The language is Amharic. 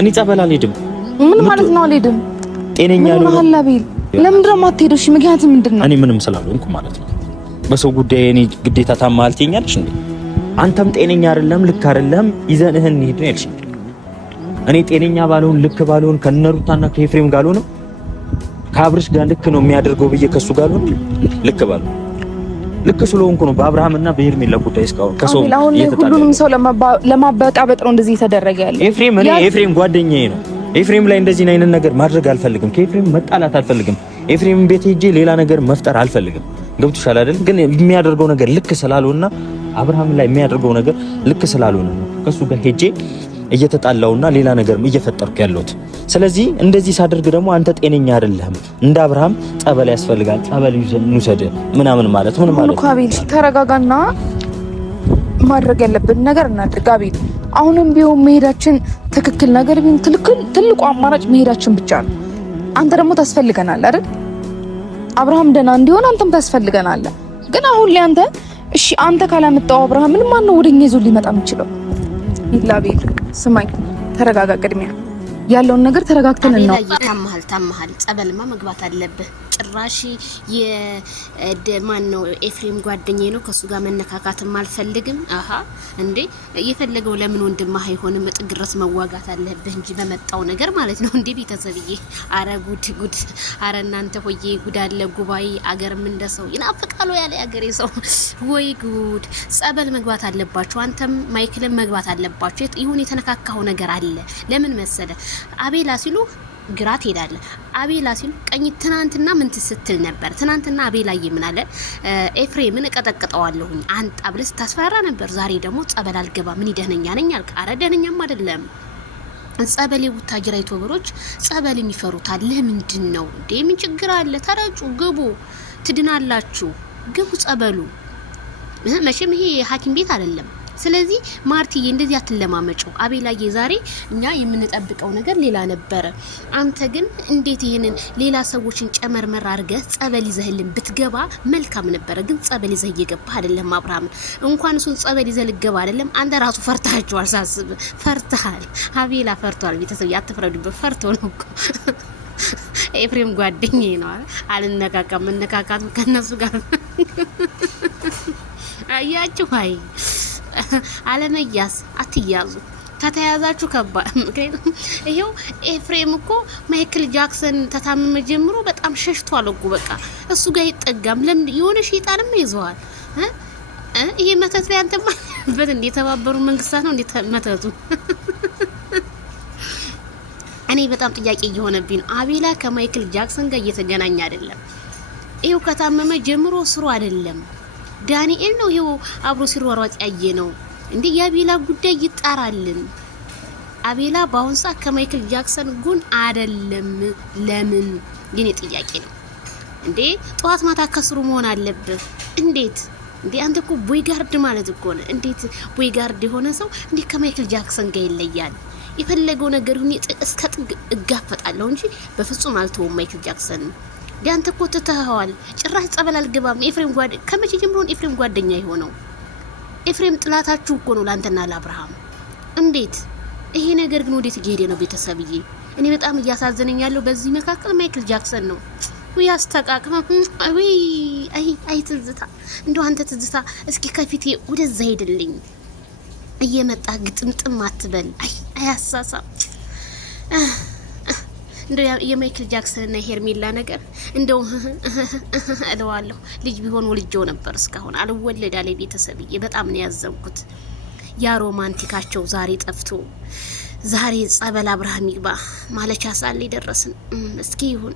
እኔ ጸበል አልሄድም። ምን ማለት ነው አልሄድም? ጤነኛ ነው አላቢል ለምን ደግሞ አትሄደው? እሺ ምክንያት ምንድነው? እኔ ምንም ስላልሆንኩ ማለት ነው። በሰው ጉዳይ እኔ ግዴታ ታማል ትኛለሽ እንዴ? አንተም ጤነኛ አይደለም ልክ አይደለም ይዘንህ እንሂድ ነው ያልሽ። እኔ ጤነኛ ባልሆን ልክ ባልሆን ከነሩታና ከኤፍሬም ጋር ነው ከአብርሽ ጋር ልክ ነው የሚያደርገው ብዬ ከሱ ጋር ነው ልክ ባልሆን ልክ ስለሆንኩ ነው በአብርሃምና በሄርሜላ ጉዳይ እስካሁን ከሰው ሁሉንም ሰው ለማበጣበጥ ነው እንደዚህ የተደረገ ያለ። ኤፍሬም ጓደኛዬ ነው። ኤፍሬም ላይ እንደዚህ አይነት ነገር ማድረግ አልፈልግም። ከኤፍሬም መጣላት አልፈልግም። ኤፍሬም ቤት ሄጄ ሌላ ነገር መፍጠር አልፈልግም። ገብቶሻል አይደል? ግን የሚያደርገው ነገር ልክ ስላልሆነና አብርሃም ላይ የሚያደርገው ነገር ልክ ስላልሆነ ነው ከሱ ጋር ሄጄ እየተጣላውና ሌላ ነገር እየፈጠርኩ ያለሁት። ስለዚህ እንደዚህ ሳደርግ ደግሞ አንተ ጤነኛ አይደለህም። እንደ አብርሃም ጸበል ያስፈልጋል፣ ጸበል እንውሰድ ምናምን ማለት ምን ማለት ነው? አቤል ተረጋጋና ማድረግ ያለብን ነገር እናድርግ። አቤል አሁንም ቢሆን መሄዳችን ትክክል ነገር ቢሆን ትልቁ አማራጭ መሄዳችን ብቻ ነው። አንተ ደግሞ ታስፈልገናል አይደል? አብርሃም ደህና እንዲሆን አንተም ታስፈልገናለህ። ግን አሁን ላይ አንተ እሺ አንተ ካላመጣው አብርሃም ምን ማን ነው ወደኛ ይዞ ሊመጣ የሚችለው? ይላቤል ስማኝ፣ ተረጋጋ። ቅድሚያ ያለውን ነገር ተረጋግተን ነው። ታማሃል ጸበልማ መግባት አለብህ። ጭራሽ የማን ነው ኤፍሬም ጓደኛዬ ነው ከሱ ጋር መነካካትም አልፈልግም። አሃ እንዴ የፈለገው ለምን ወንድማህ አይሆንም? ጥግረት መዋጋት አለብህ እንጂ በመጣው ነገር ማለት ነው። እንዴ ቤተሰብዬ፣ አረ ጉድ! አረ እናንተ ሆዬ ጉድ አለ ጉባኤ። አገርም እንደሰው ይናፍቃሉ ያለ አገሬ ሰው። ወይ ጉድ! ጸበል መግባት አለባችሁ። አንተም ማይክልም መግባት አለባችሁ። ይሁን የተነካካው ነገር አለ። ለምን መሰለ አቤላ ሲሉ ግራ ትሄዳለህ። አቤላ ሲሉ ቀኝ ትናንትና ምን ትስትል ነበር? ትናንትና አቤላ ይምናለ ኤፍሬምን እቀጠቅጠዋለሁኝ አንጣ ብለህ ታስፈራራ ነበር። ዛሬ ደግሞ ጸበል አልገባ ምን ይደህነኛ ነኝ አልክ። አረ ደህነኛም አይደለም። ጸበል የቡታጅራ ዩቲዩበሮች ጸበል የሚፈሩታል። ለምንድን ነው እንዴ? ምን ችግር አለ? ተረጩ፣ ግቡ፣ ትድናላችሁ። ግቡ ጸበሉ። መቼም ይሄ ሐኪም ቤት አይደለም። ስለዚህ ማርቲዬ እንደዚህ አትለማመጪው። አቤላዬ ዛሬ እኛ የምንጠብቀው ነገር ሌላ ነበረ። አንተ ግን እንዴት ይሄንን ሌላ ሰዎችን ጨመርመር አድርገህ ጸበል ይዘህልን ብትገባ መልካም ነበረ። ግን ጸበል ይዘህ እየገባህ አይደለም። አብርሃም እንኳን እሱን ጸበል ይዘህ ልገባ አይደለም አንተ ራሱ ፈርታችኋል። ሳስብ ፈርተሃል። አቤላ ፈርቷል። ቤተሰብ ያትፍረዱበት ፈርቶ ነው እኮ ኤፍሬም ጓደኛዬ ነው። አልነካካም። መነካካቱ ከነሱ ጋር አያችሁ። አይ አለመያዝ አትያዙ። ከተያዛችሁ ከባድ። ምክንያቱም ይሄው ኤፍሬም እኮ ማይክል ጃክሰን ተታመመ ጀምሮ በጣም ሸሽቷል እኮ በቃ እሱ ጋር ይጠጋም። ለምን የሆነ ሸይጣንም ይዘዋል። ይሄ መተት ላይ አንተ ማለት እንደ የተባበሩ መንግስታት ነው እንደ መተቱ። እኔ በጣም ጥያቄ እየሆነብኝ ነው። አቤላ ከማይክል ጃክሰን ጋር እየተገናኘ አይደለም። ይሄው ከታመመ ጀምሮ ስሩ አይደለም። ዳንኤል ነው ይሄው አብሮ ሲሯሯጥ ያየ ነው እንዴ? የአቤላ ጉዳይ ይጣራልን። አቤላ በአሁን ሰዓት ከማይክል ጃክሰን ጎን አይደለም። ለምን? የኔ ጥያቄ ነው እንዴ። ጠዋት ማታ ከስሩ መሆን አለበት። እንዴት እንዴ? አንተ እኮ ቦይጋርድ ማለት እኮ ነው። እንዴት ቦይጋርድ የሆነ ሰው እንዴ ከማይክል ጃክሰን ጋር ይለያል? የፈለገው ነገር ሁኔ እስከ ጥግ እጋፈጣለሁ እንጂ በፍጹም አልተወም ማይክል ጃክሰን። ዲያንተ እኮ ተተሃዋል። ጭራሽ ጸበል አልገባም። ኤፍሬም ጓደኛ ከመቼ ጀምሮ ኤፍሬም ጓደኛ የሆነው? ኤፍሬም ጥላታችሁ እኮ ነው ላንተና ለአብርሃም። እንዴት ይሄ ነገር ግን ወዴት እየሄደ ነው? ቤተሰብዬ እኔ በጣም እያሳዘነኝ ያለው በዚህ መካከል ማይክል ጃክሰን ነው። ወይ አስተቃቅመ ወይ አይ ትዝታ፣ እንደው አንተ ትዝታ እስኪ ከፊቴ ወደዛ ሄድልኝ እየመጣ ግጥምጥም አትበል። አይ አሳሳ እንደው የማይክል ጃክሰን እና ሄርሜላ ነገር እንደው አለዋለሁ። ልጅ ቢሆን ወልጆ ነበር። እስካሁን አልወለድ አለ። ቤተሰብዬ በጣም ነው ያዘንኩት። ያ ሮማንቲካቸው ዛሬ ጠፍቶ ዛሬ ጸበል አብርሃም ይግባ ማለቻ ሳለ ደረስን። እስኪ ይሁን